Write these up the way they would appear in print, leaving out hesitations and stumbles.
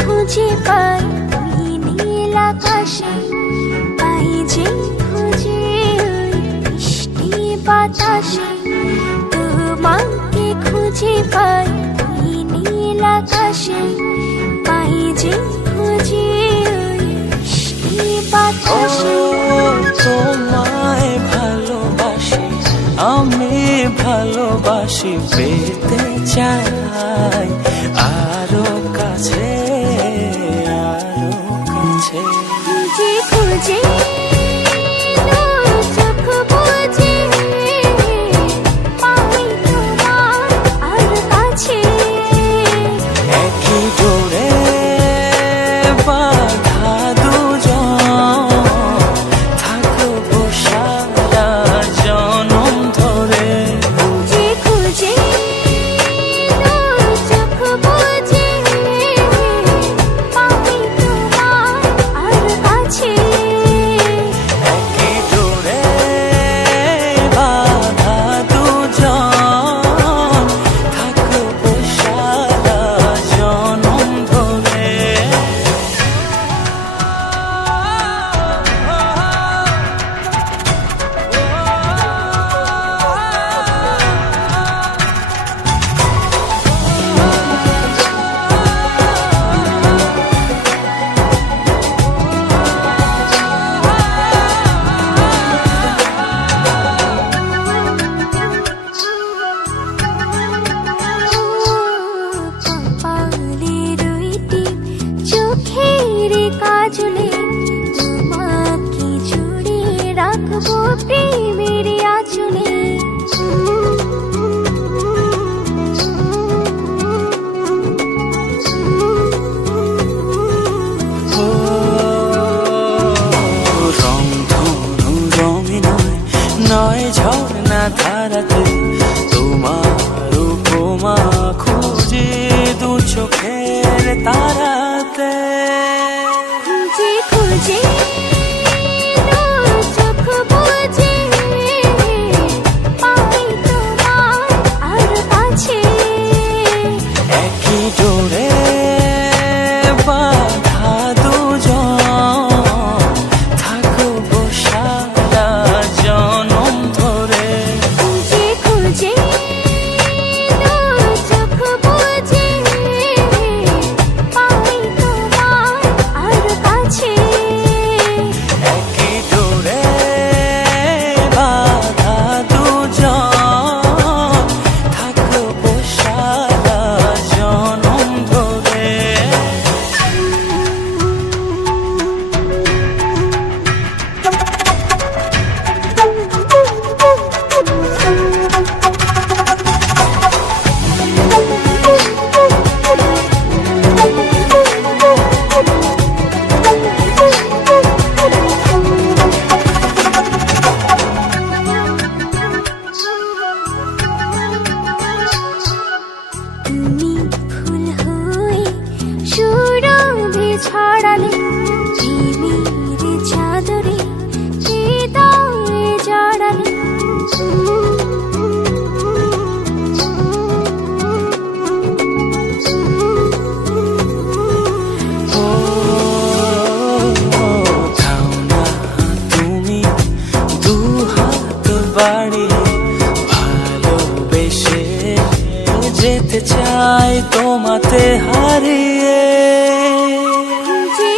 খুঁজে পাই ওই নীল আকাশে, পাই যে খুঁজে ওই মিষ্টি বাতাসে। তোমাকে খুঁজে পাই ওই নীল আকাশে, পাই যে খুঁজে ওই মিষ্টি বাতাসে। তোমায় ভালোবাসি, আমি ভালোবাসি, পেতে চাই আরো কাছে, আরো কাছে। খুঁজে খুঁজে চোখ বুজে পাই তোমার আর কাছে। একই ডোরে বাঁধা দুজন, থাকবো সারা জনম ধরে। খুঁজে খুঁজে চোখ বুজে পাই তোমার আর কাছে। একই ডোরে বাঁধা দুজন, থাকবো সারা জনম ধরে। কপালের ওইটি চোখের কাজলে, তোমাকে জুড়ে রাখবো প্রেমের আঁচলে। রংধনু রঙে নয়, নয় ঝর্ণা ধারাতে, তোমার উপমা খুঁজে দু চোখের তারাতে। খুঁজে খুঁজে চোখ বুজে পাই তোমার আর কাছে। একই ডোরে বাঁধা দুজন, থাকবো সারা জনম ধরে। খুঁজে খুঁজে চোখ বুজে পাই তোমার আর কাছে। একই ডোরে বাঁধা দুজন, থাকবো সারা জনম ধরে। তুমি ফুল হয়ে সুরভি ছড়ালে, প্রেমের চাদরে হৃদয়ে জড়ালে। ও থাও না তুমি দু হাত বাড়িয়ে, ভালোবেসে যেতে চাই তোমাতে হারিয়ে। খুঁজে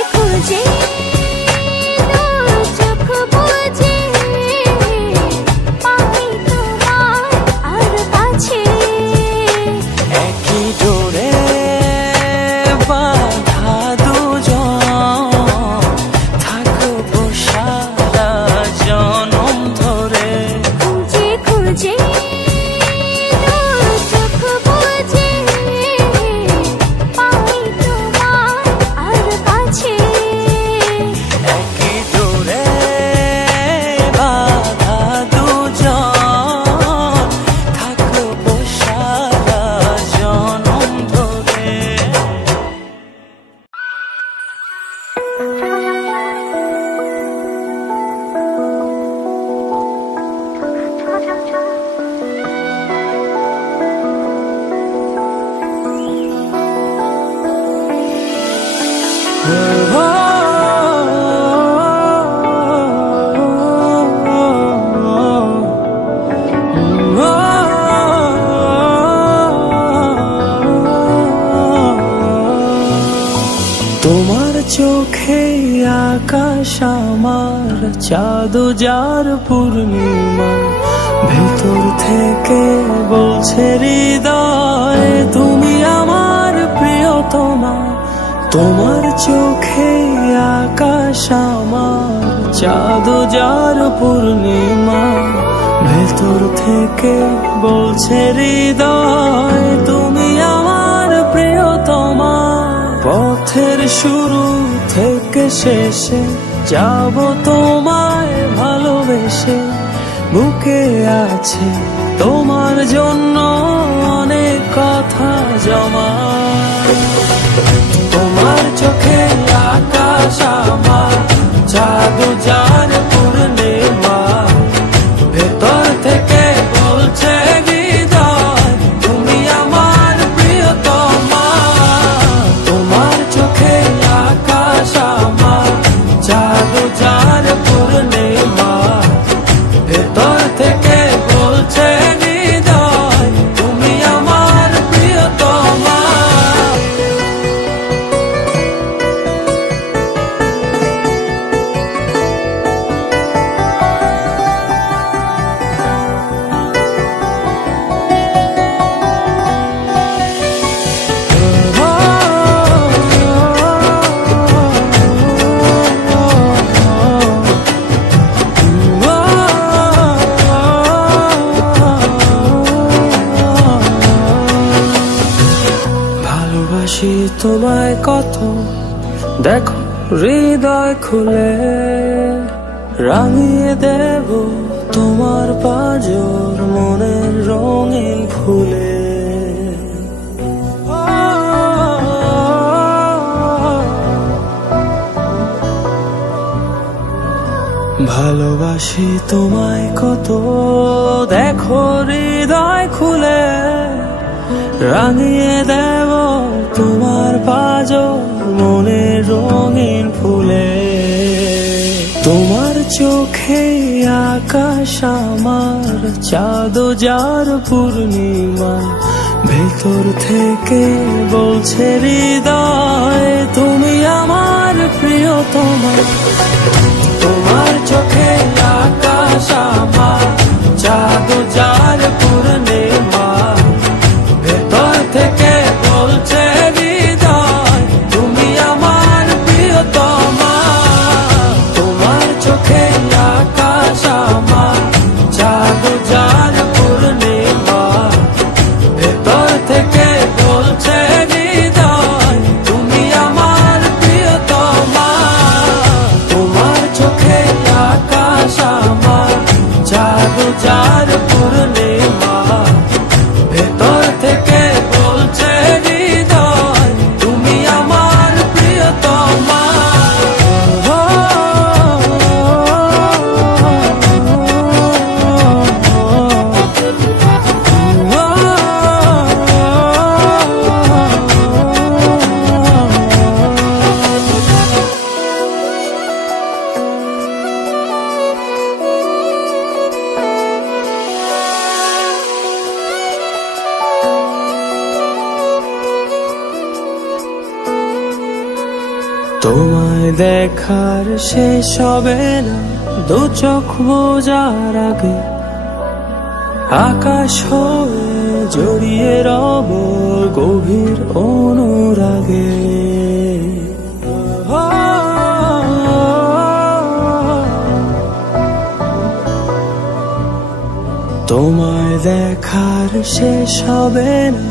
তোমার চোখে আকাশ আমার চাঁদ যার পূর্ণিমা, ভেতর থেকে বলছে হৃদয় তুমি আমার প্রিয়তমা। তোমার চোখে আকাশ আমার চাঁদ যার পূর্ণিমা, ভেতর থেকে বলছে হৃদয় তুমি আমার প্রিয়তমা। পথের শুরু থেকে শেষে যাব তোমায় ভালোবেসে, বুকে আছে তোমার জন্য অনেক কথা জমা। তোমার চোখে আকাশ আমার চাঁদ যার পূর্ণিমা, ভেতর থেকে বলছে হৃদয় তুমি আমার প্রিয়তমা। তোমার চোখে আকাশ আমার চাঁদ যার পূর্ণিমা, ভেতর থেকে বলছে হৃদয় তুমি আমার প্রিয়তমা। ভালোবাসি তোমায় কত, দেখো হৃদয় খুলে রাঙিয়ে দেব তোমার পাঁজর মনের রঙিন ফুলে। ভালোবাসি তোমায় কত, দেখো হৃদয় খুলে রাঙিয়ে দেব তোমার পাঁজর মনের রঙিন ফুলে। তোমার চোখে আকাশ আমার চাঁদ যার পূর্ণিমা, ভেতর থেকে বলছে হৃদয় তুমি আমার প্রিয়তমা। তোমার চোখে আকাশ আমার চাঁদ যার পূর্ণিমা, ভেতর থেকে বলছে হৃদয় তুমি আমার প্রিয়তমা। তোমার চোখে আকাশ আমার চাঁদ যার পূর্ণিমা, ভেতর থেকে বলছে হৃদয় তুমি আমার প্রিয়তমা। তোমার চোখে আকাশ আমার চাঁদ যার পূর্ণিমা, ভেতর থেকে বলছে হৃদয় তুমি আমার প্রিয়তমা। তোমায় দেখার শেষ হবে না দু চোখ বোঝার আগে, আকাশ হয়ে জড়িয়ে রব গভীর অনুরাগে। তোমায় দেখার শেষ হবে না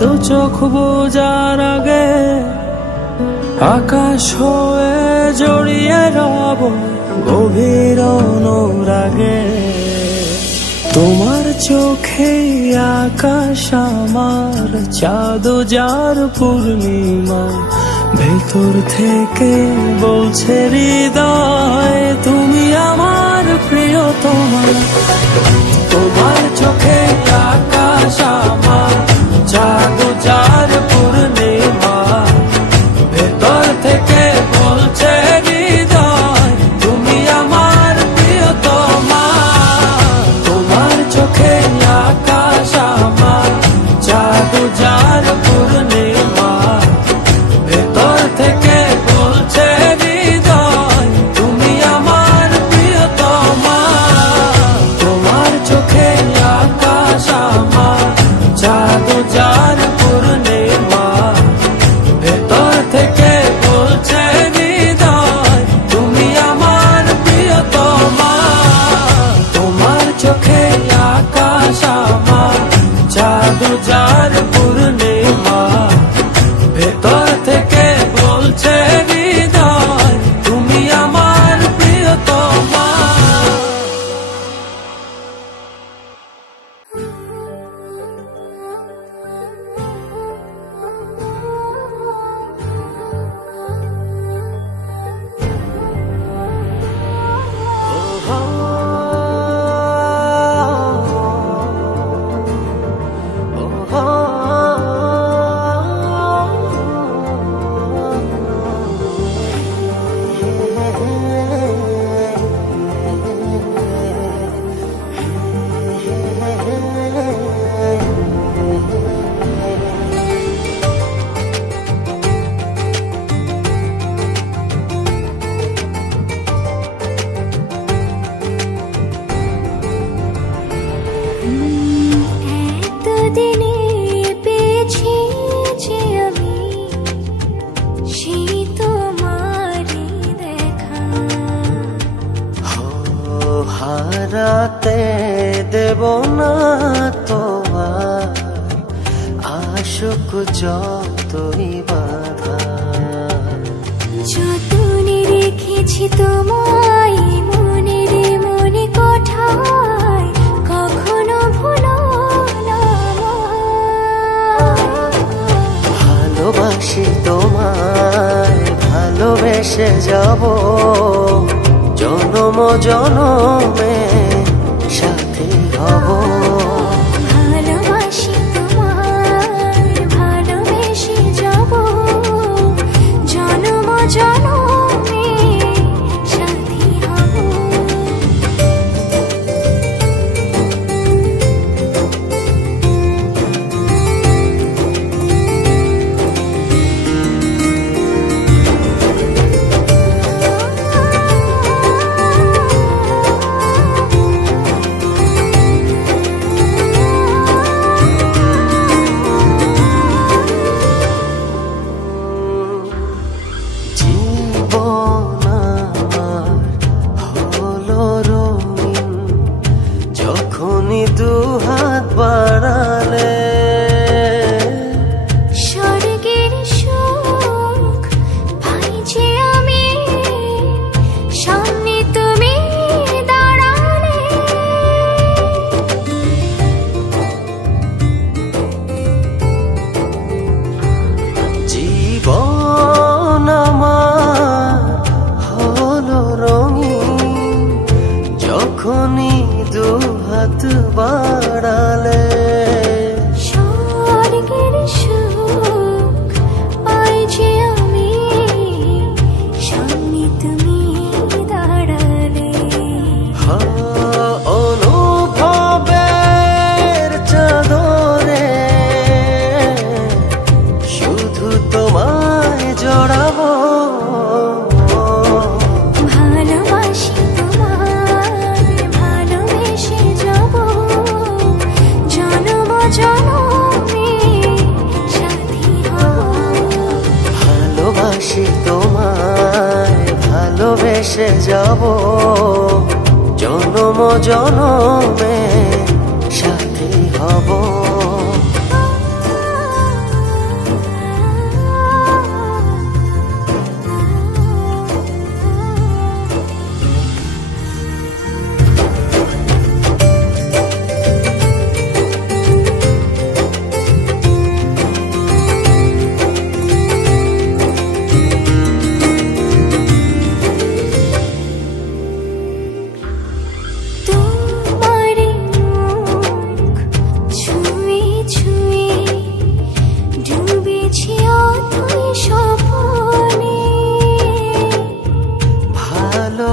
দু চোখ বোঝার আগে, আকাশ হয়ে জড়িয়ে রব গভীর অনুরাগে। তোমার চোখে আকাশ আমার চাঁদ যার পূর্ণিমা, ভেতর থেকে বলছে হৃদয় তুমি আমার প্রিয়তমা। তোমার চোখে আকাশ আমার, চাঁদ যার পূর্ণিমা। ভেতর থেকে বলছে হৃদয় তুমি আমার প্রিয়তমা। তোমার চোখে আকাশ আমার, চাঁদ যার পূর্ণিমা। ভেতর থেকে বলছে হৃদয় তুমি আমার প্রিয়তমা। তোমার চোখে আকাশ আমার, চাঁদ যার পূর্ণিমা। ভেতর থেকে বলছে হৃদয় তুমি আমার প্রিয়তমা। তোমার চোখে আকাশ আমার, চাঁদ যার পূর্ণিমা। ভেতর থেকে বলছে হৃদয় তুমি আমার প্রিয়তমা। এতদিনে পেয়েছি যে আমি সেই তোমারই দেখা। হারাতে দেব না তোমার আশুক যতই বাধা। যতনে রেখেছি তোমায় মনের মনে কোঠায়, কখনো ভুলো না আমায়। ভালোবাসি তোমায়, ভালোবেসে যাব জনম জনমে সাথী হব। ভালোবাসি তোমায়, ভালোবেসে যাব জনম জনমে সাথী হব। জীবন আমার হলো রঙিন যখনই দুহাত বাড়ালে। স্বর্গের সুখ পাই যে আমি, সামনে তুমি দাঁড়ালে। জীবন আমার হলো রঙিন যখনই দুহাত বাড়ালে। স্বর্গের সুখ পাই যে আমি, সামনে তুমি দাঁড়ালে। অনুভবের চাদরে শুধু তোমায় জড়াবো। ভালোবাসি তোমায়, ভালোবেসে যাব জনম জনমে সাথী হব। ভালোবাসি তোমায়, ভালোবেসে যাব জনম জনমে সাথী হব।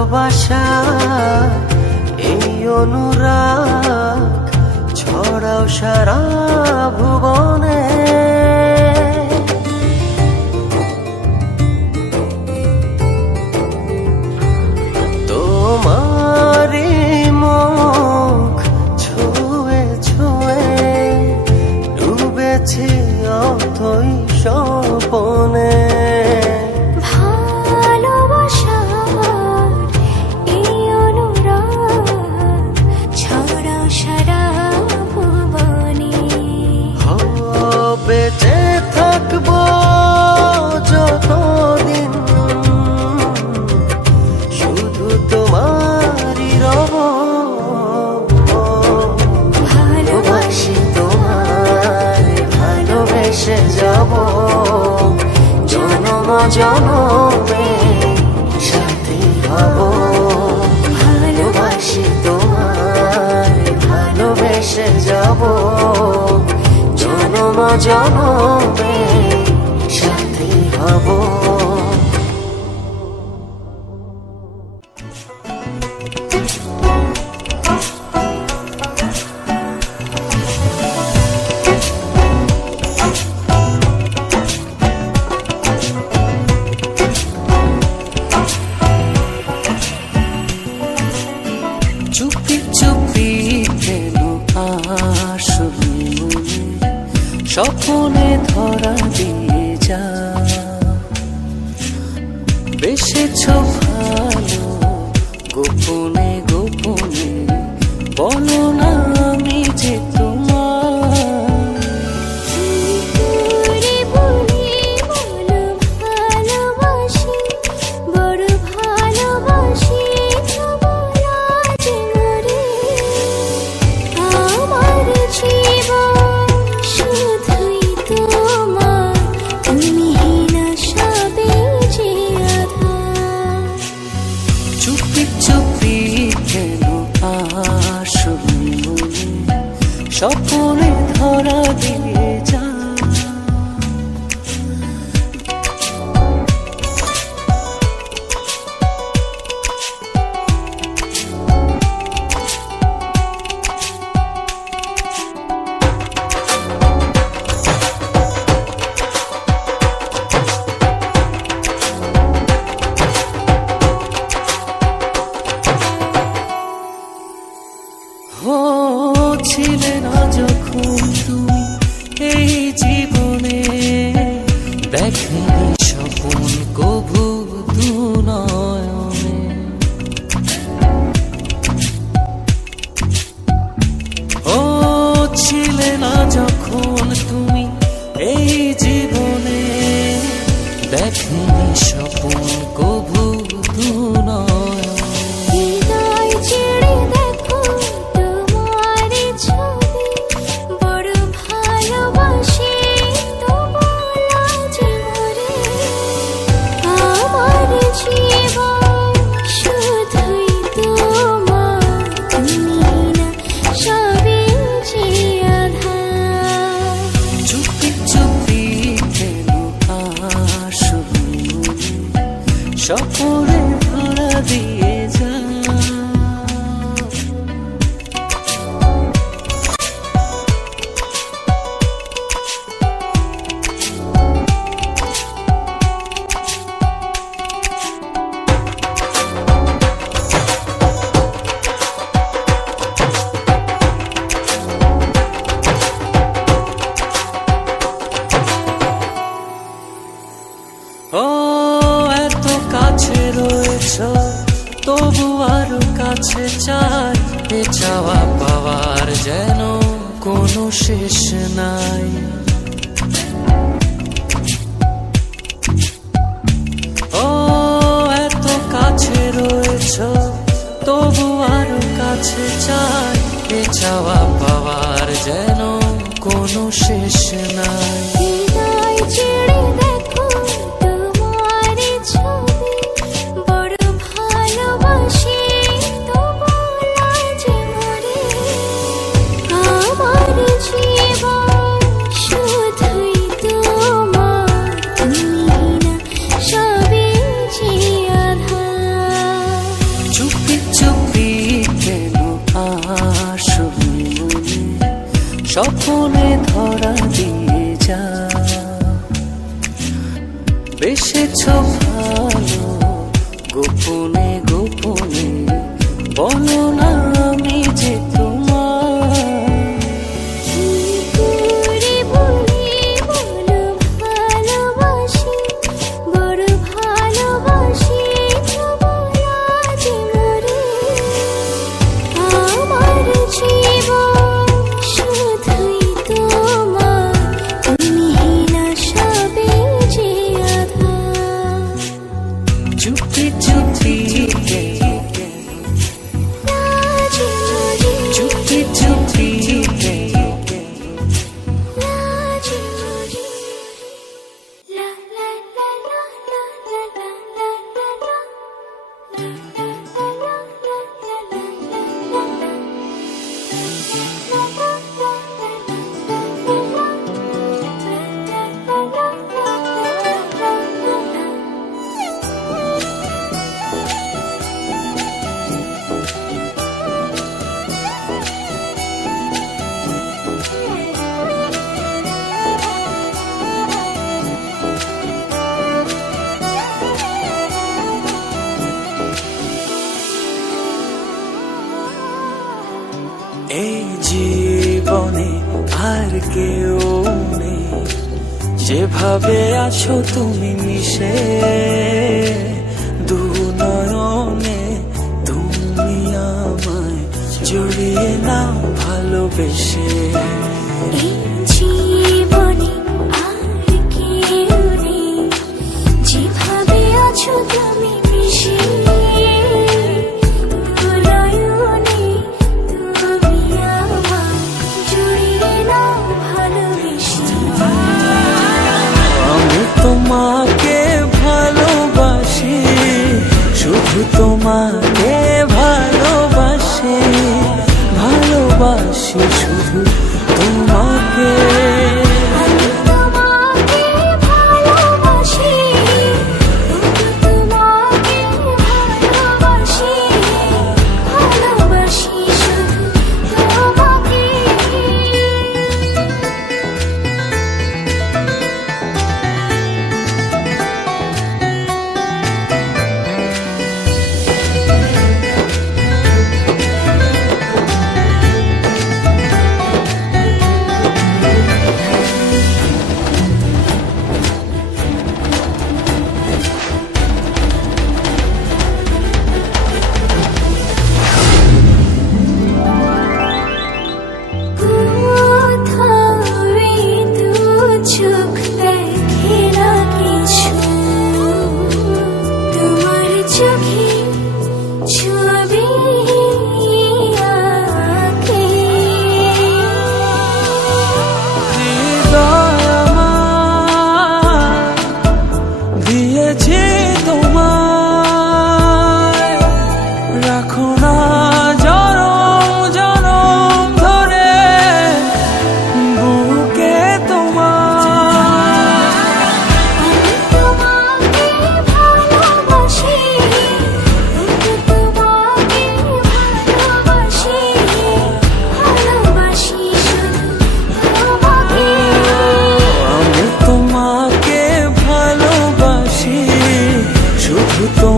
ভালোবাসা এই অনুরাগ ছড়াও সারা ভুবনে। তোমারি মুখ ছুঁয়ে ছুঁয়ে ডুবেছি অথই স্বপনে। বেঁচে থাকবো যতদিন শুধু তোমারই রব। ভালোবাসি তোমায় ভালোবেসে যাব জনম জনমে সাথী হব। ভালোবাসি তোমায় ভালোবেসে যাব জনম জনমে সাথী হব। চুপি চুপি কেন আসবি স্বপ্নে ধরা দিয়ে যা। বেসেছ ভালো গোপনে গোপনে বলো না আমি যে স্বপ্নে ধরা দিয়ে যা। ছিলে না যখন তুমি এই জীবনে দেখেনি স্বপন কভু দু নয়নে। ও ছিলে না যখন তুমি এই জীবনে দেখেনি স্বপন কভু দু নয়নে। স্বপ্নে ধরা দিয়ে যা। ও এত কাছে রয়েছ তবু আরো কাছে চাই। এ চাওয়া পাওয়ার যেন কোনো শেষ নাই। ও এত কাছে রয়েছ তবু আরো কাছে চাই। এ চাওয়া পাওয়ার যেন কোনো শেষ নাই। স্বপ্নে ধরা দিয়ে যা বেসেছ ভালো গোপনে গোপনে বলো না আমি যে চুপি চুপি চুপি চুপি এই জীবনে আর কেউ নেই যেভাবে আছো তুমি মিশে দু নয়নে তুমি আমায় জড়িয়ে নাও ভালোবেসে জীবনে আর কেউ নেই যেভাবে আছো তুমি মিশে তোমাকে ভালোবাসি শুধু তোমাকে ভালোবাসি ভালোবাসি শুধু তোমাকে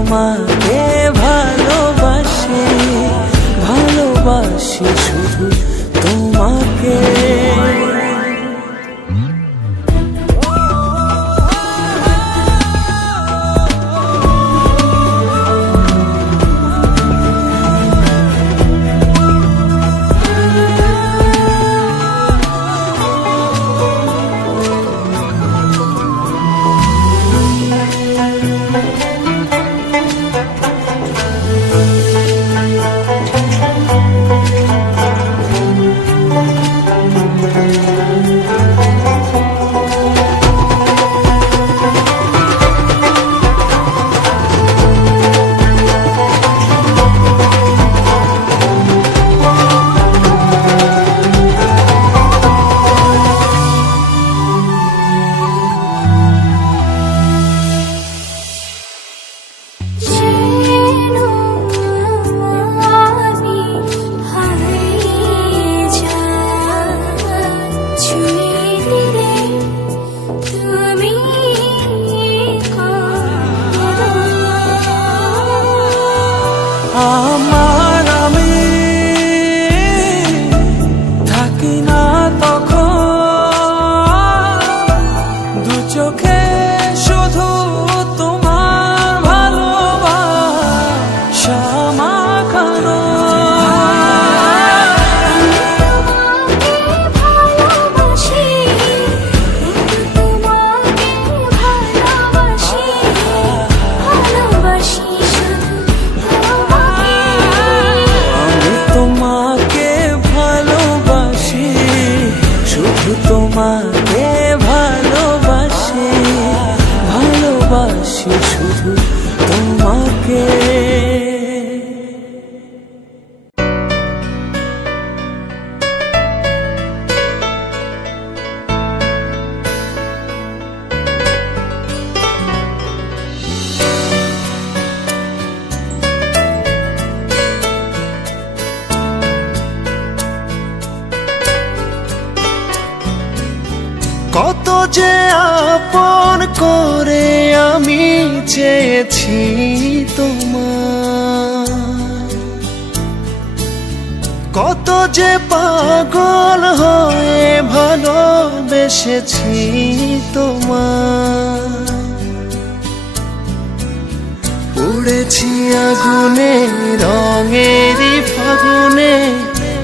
তোমাকে ভালোবাসি ভালোবাসি শুধু তোমাকে আমার আমি থাকি না তখন দু চোখে শুধু তোমার ভালোবাসা মাখানো। তোমাকে ভালোবাসি, ভালোবাসি শুধু তোমাকে। কত যে আপন করে আমি চেয়েছি তোমার, কত যে পাগল হয়ে ভালোবেসেছি তোমার। উড়েছি আগুনে রঙেরই ফাগুনে,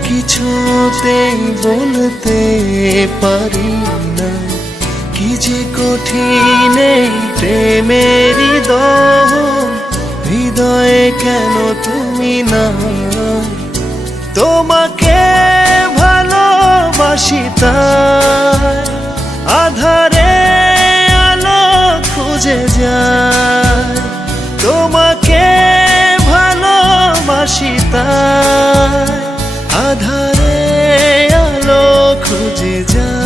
কিছুতেই বলতে পারি না কি যে কঠিন এই প্রেমেরই দহন। হৃদয়ে কেন তুমি না, তোমাকে ভালোবাসি তাই আধারে আলো খুঁজে যায়। তোমাকে ভালোবাসি তাই আধারে আলো খুঁজে যায়।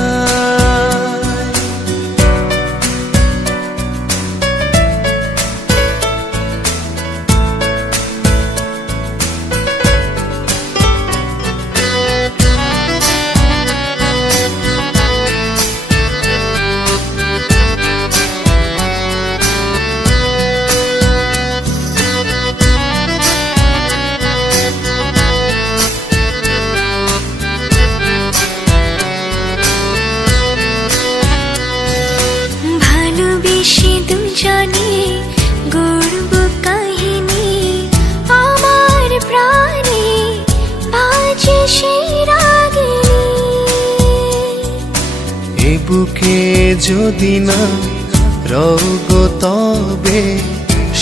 বুকে যদি না রোগো তবে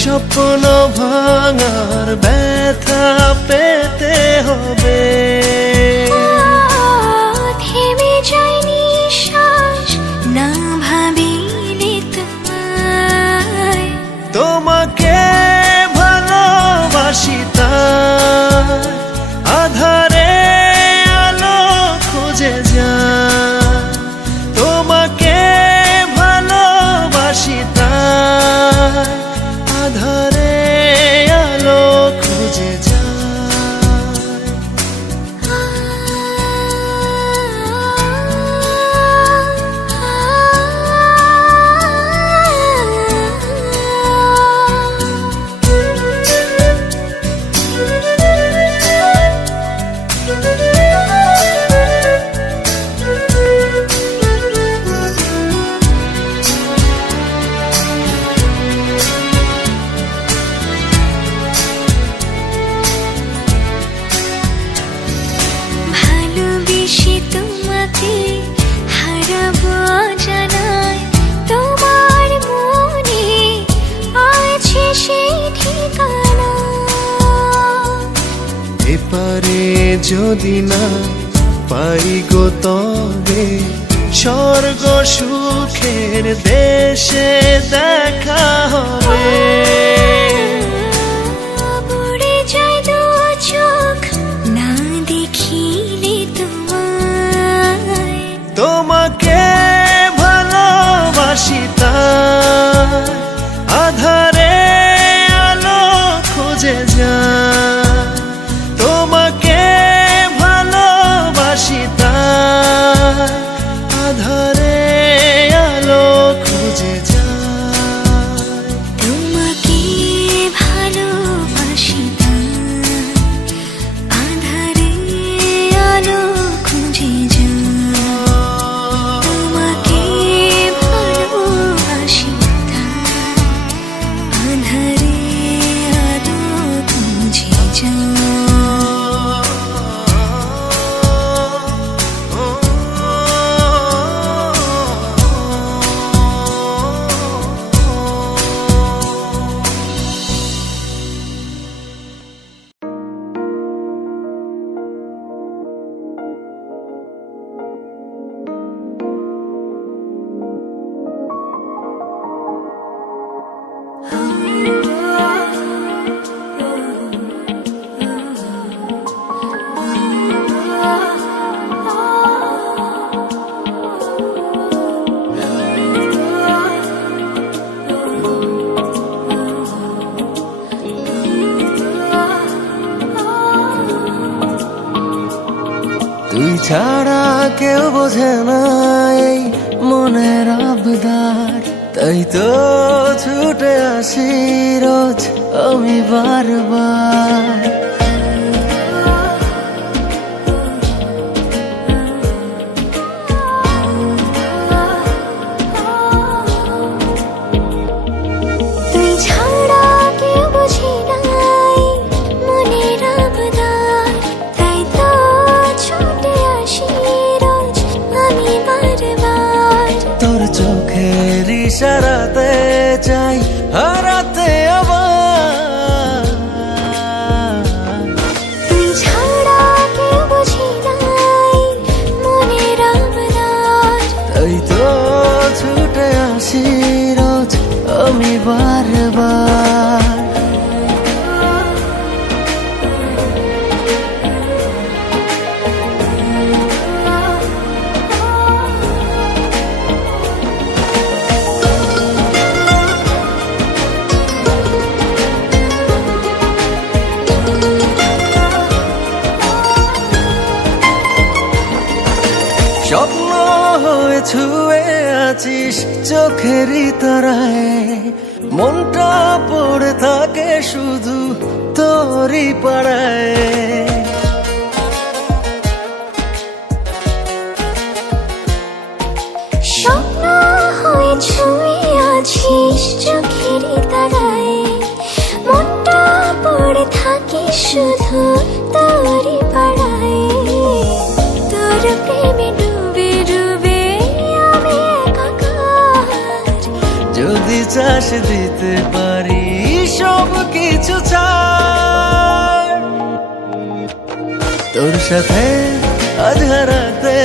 স্বপ্ন ভাঙার ব্যথা পেতে হবে। থেমে যায়নি শ্বাস না ভাবিলে তোমায়, তোমাকে ভালোবাসি তাই আধারে আলো খুঁজে যায়। তোমাকে ভালোবাসি তাই আধারে আলো খুঁজে এপারে যদি না পাই গো তবে স্বর্গ সুখের দেশে দেখা হবে। পড়ে যায় দু চোখ না দেখিলে তোমায়, তোমাকে ভালোবাসি তাই আধারে আলো খুঁজে যায়। তোমাকে ভালোবাসি তাই আধারে আলো খুঁজে যায়। তোমাকে ছাড়া কেউ বোঝে না এই মনের আবদার, তাই তো ছুটে আসি রোজ আমি বারবার। তুই ছাড়া কেউ বোঝে না এই মনের আবদার, তাই তো ছুটে আসি রোজ আমি বারবার। তোর চোখের ইশারাতে চাই হারাতে আবার। তুই ছাড়া কেউ বোঝে না এই মনের আবদার, তাই তো ছুটে আসি রোজ আমি বারবার। স্বপ্ন হয়ে ছুঁয়ে আছিস চোখেরই তারায়, মনটা পড়ে থাকে শুধু তোরই পাড়ায়। স্বপ্ন হয়ে ছুঁয়ে আছিস চোখেরই তারায়, মনটা পড়ে থাকে শুধু তোরই পাড়ায়। তোর প্রেমে ডুবে ডুবে আমি একাকার, যদি চাষ দিতে পারি সব কিছু ছাড়। তোর সাথে আজ হারাতে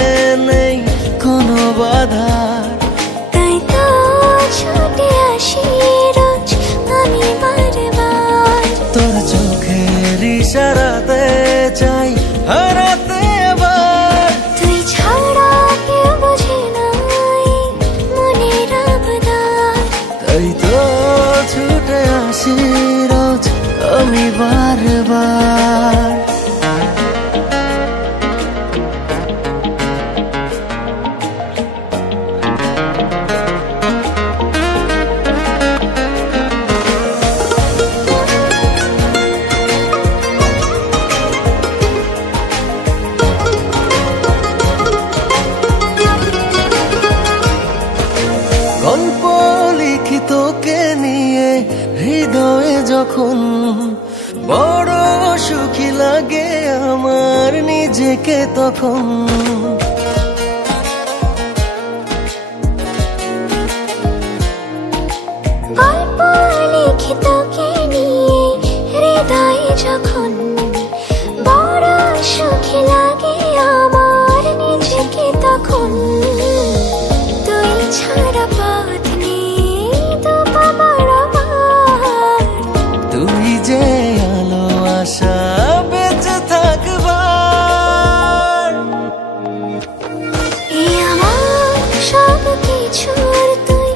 নেই কোনো বাধা, তাই তো ছুটে আসি রোজ আমি বারবার। তোর চোখের ইশারাতে চাই হারাতে আবার। তুই ছাড়া কেউ বোঝে না এই মনের আবদার, তাই তো ছুটে আসি রোজ আমি বারবার। গল্প লিখি তোকে নিয়ে হৃদয়ে যখন, বড় সুখী লাগে আমার নিজেকে তখন। গল্প লিখি তোকে নিয়ে হৃদয়ে যখন, বড় সুখী লাগে আমার নিজেকে তখন। তুই ছাড়া পথ নেই তো পাবার আমার, তুই যে আলো আশা বেঁচে থাকবার। এই আমার সব কিছুর তুই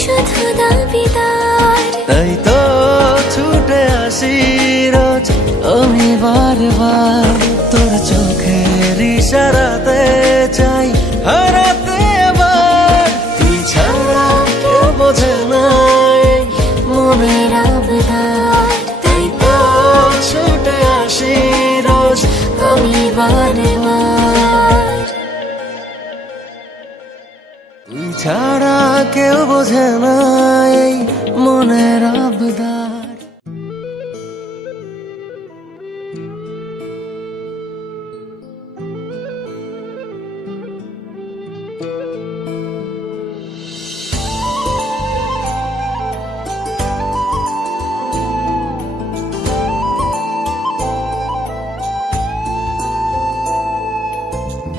শুধু দাবিদার, তাই তো ছুটে আসি রোজ আমি বারবার। তোর চোখের ইশারাতে চাই হারাতে আবার। তুই ছাড়া কেউ বোঝে না এই মনের আবদার, তাই তো ছুটে আসি রোজ আমি বারবার। তুই ছাড়া কেউ বোঝে না এই মনের আবদার।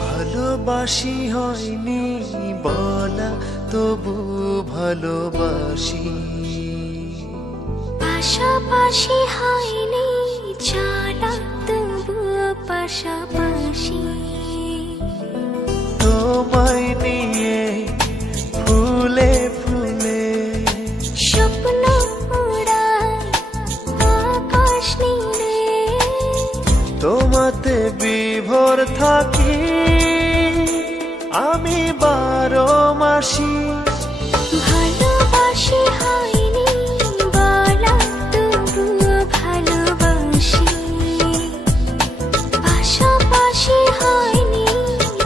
ভালোবাসি হয়নি বলা, তবু ভালোবাসি। পাশাপাশি হয়নি চলা, তবু পাশাপাশি। তোমায় নিয়ে ফুলে ফুলে স্বপ্ন উড়ায় আকাশ নীলে, তোমাতে বিভোর থাকি। আমি 12 মাসি ভালোবাসি হয়নি বলা তবুও ভালোবাসি পাশাপাশি হয়নি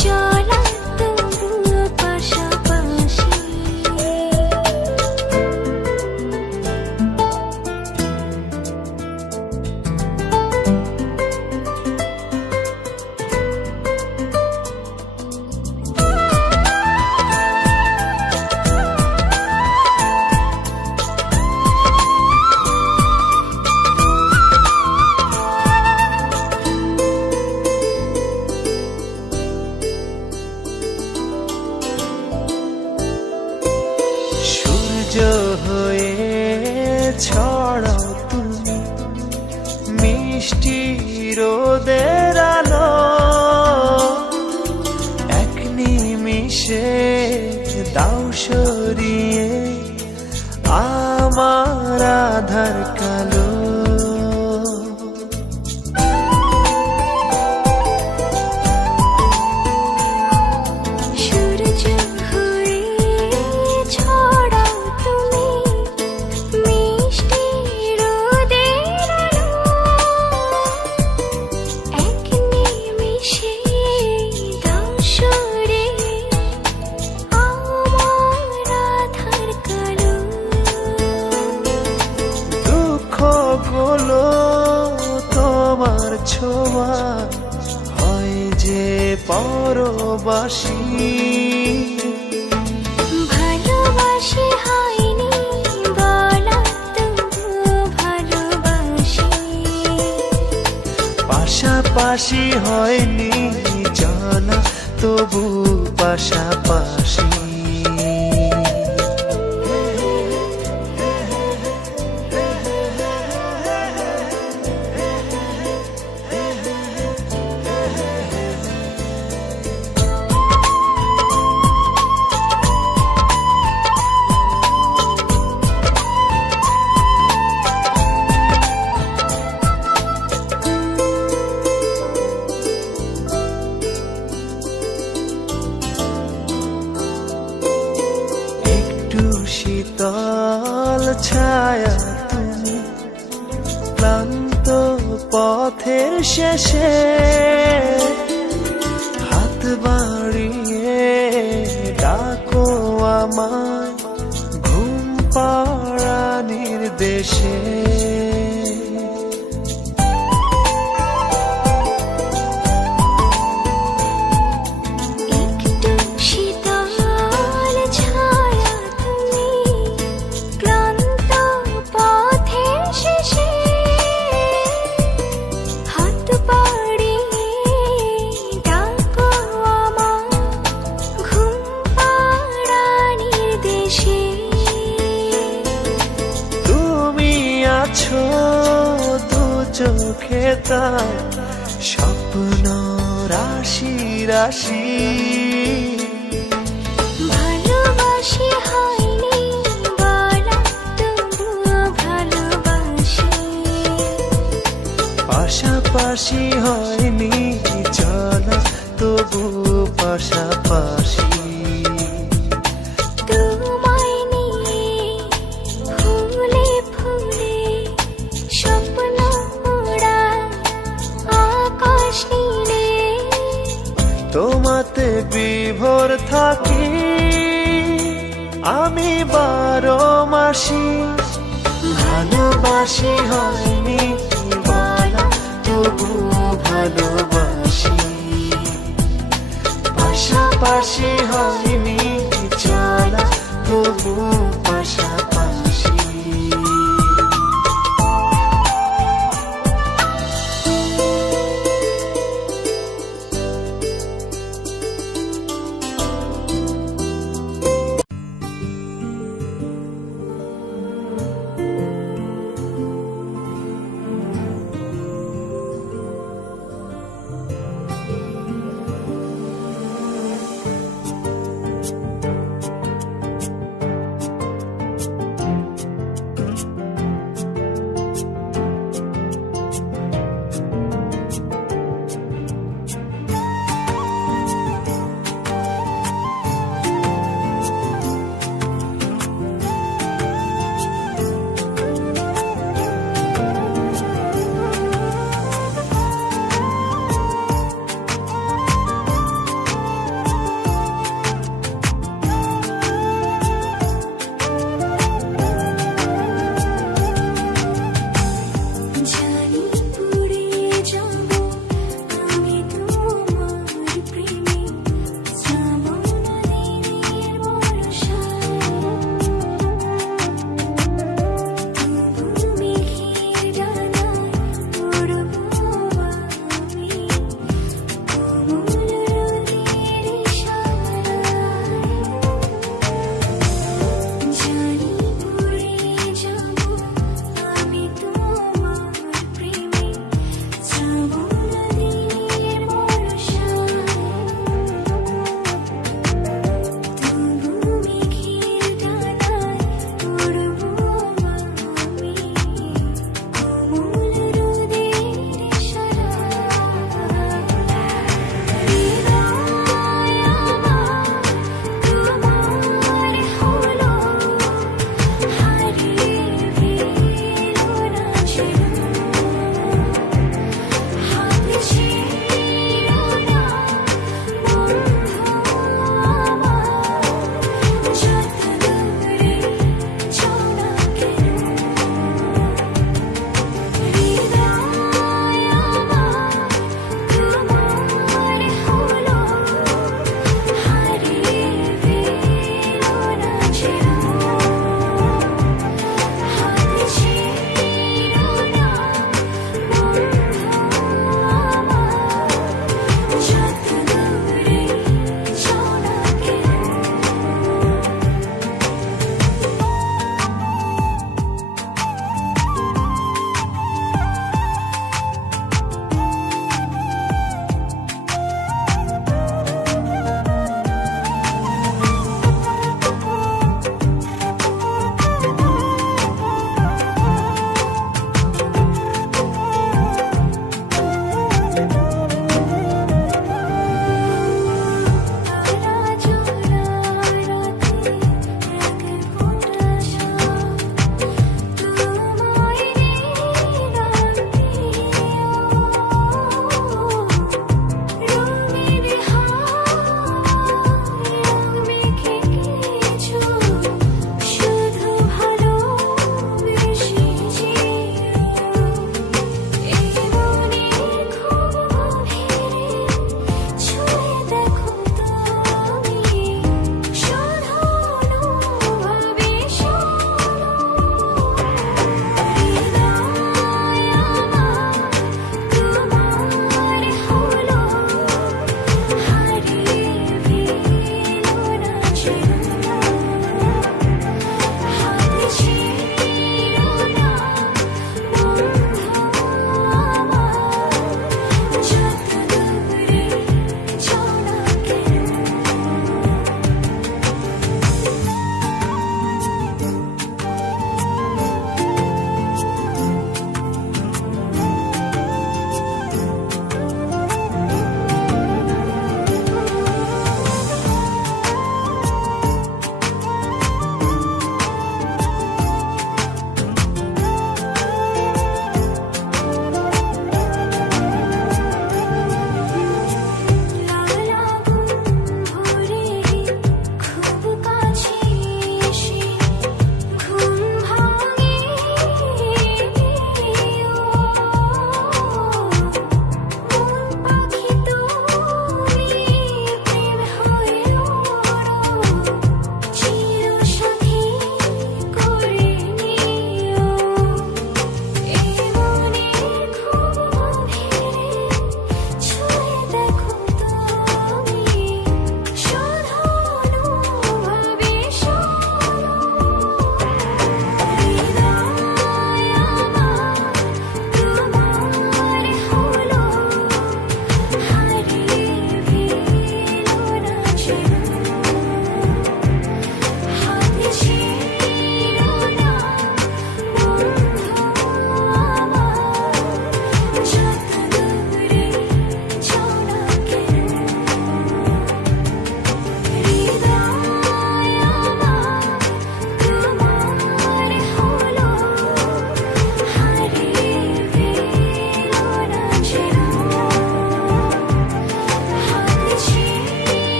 চলা তবুও পাশাপাশি সূর্য হয়ে ছড়াও তুমি মিষ্টি রোদের আলো এক নিমিষে দাও সরিয়ে আমার আধার কালো সূর্য হয়ে ছড়াও তুমি মিষ্টি রোদের আলো এক নিমিষে দাও সরিয়ে আমার আধার কালো দুঃখগুলো তোমার ছোঁয়া হয় যে পরবাসী ভালোবাসি হয়নি বলা তবুও ভালোবাসি পাশাপাশি হয়নি চলা তবু পাশাপাশি একটু শীতল ছায়া তুমি ক্লান্ত পথের শেষে হাত বাড়িয়ে ডাকো আমায় ঘুম পাড়ানির দেশে একটু শীতল ছায়া তুমি ক্লান্ত পথের শেষে হাত বাড়িয়ে ডাকো আমার ঘুম পাড়ানির দেশে তুমি আছো দু চোখে তার স্বপ্ন রাশি রাশি ভালোবাসি হয়নি বলা তবুও ভালোবাসি পাশাপাশি হয়নি চলা তবু পাশাপাশি তোমায় নিয়ে ফুলে ফুলে স্বপ্ন ওড়ায় আকাশ নীলে তোমাতে বিভোর থাকি আমি 12 মাসি ভালোবাসি হয়নি বলা তবু ভালোবাসি পাশাপাশি হয়নি চলা তবু পাশাপাশি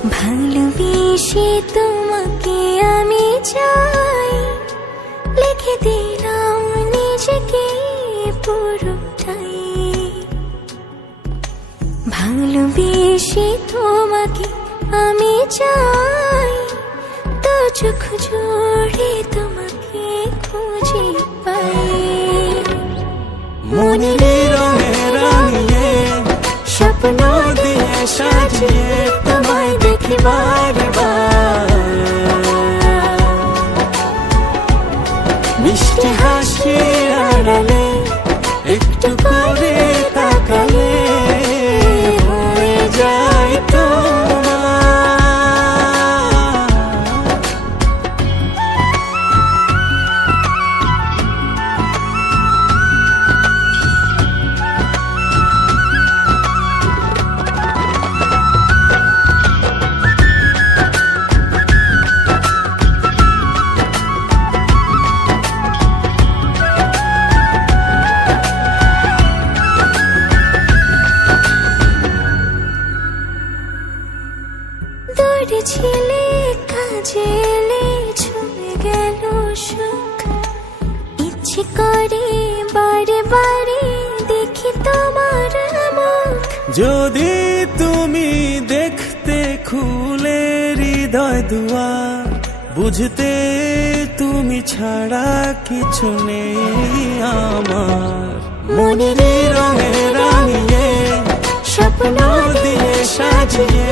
ভালোবেসে তোমাকে আমি চাই, লিখে দিলাম নিজেকে পুরোটাই। ভালোবেসে তোমাকে আমি চাই, তো চোখ জোড়ে তোমাকে খুঁজে পাই। মনের রঙে রাঙিয়ে স্বপ্ন দিয়ে সাজিয়ে তোমায় দেখি বারবার। মিষ্টি হাসি আড়ালে একটু করে তাকালে হয়ে যায় তোমার। দূরে ছিলে কাজে এলে ছুঁয়ে গেল সুখ, ইচ্ছে করে বারে বারে দেখি তোমার মুখ। যদি তুমি দেখতে খুলে হৃদয় দুয়ার, বুঝতে তুমি ছাড়া কিছু নেই আমার। মনের রঙে রাঙিয়ে স্বপ্ন দিয়ে সাজিয়ে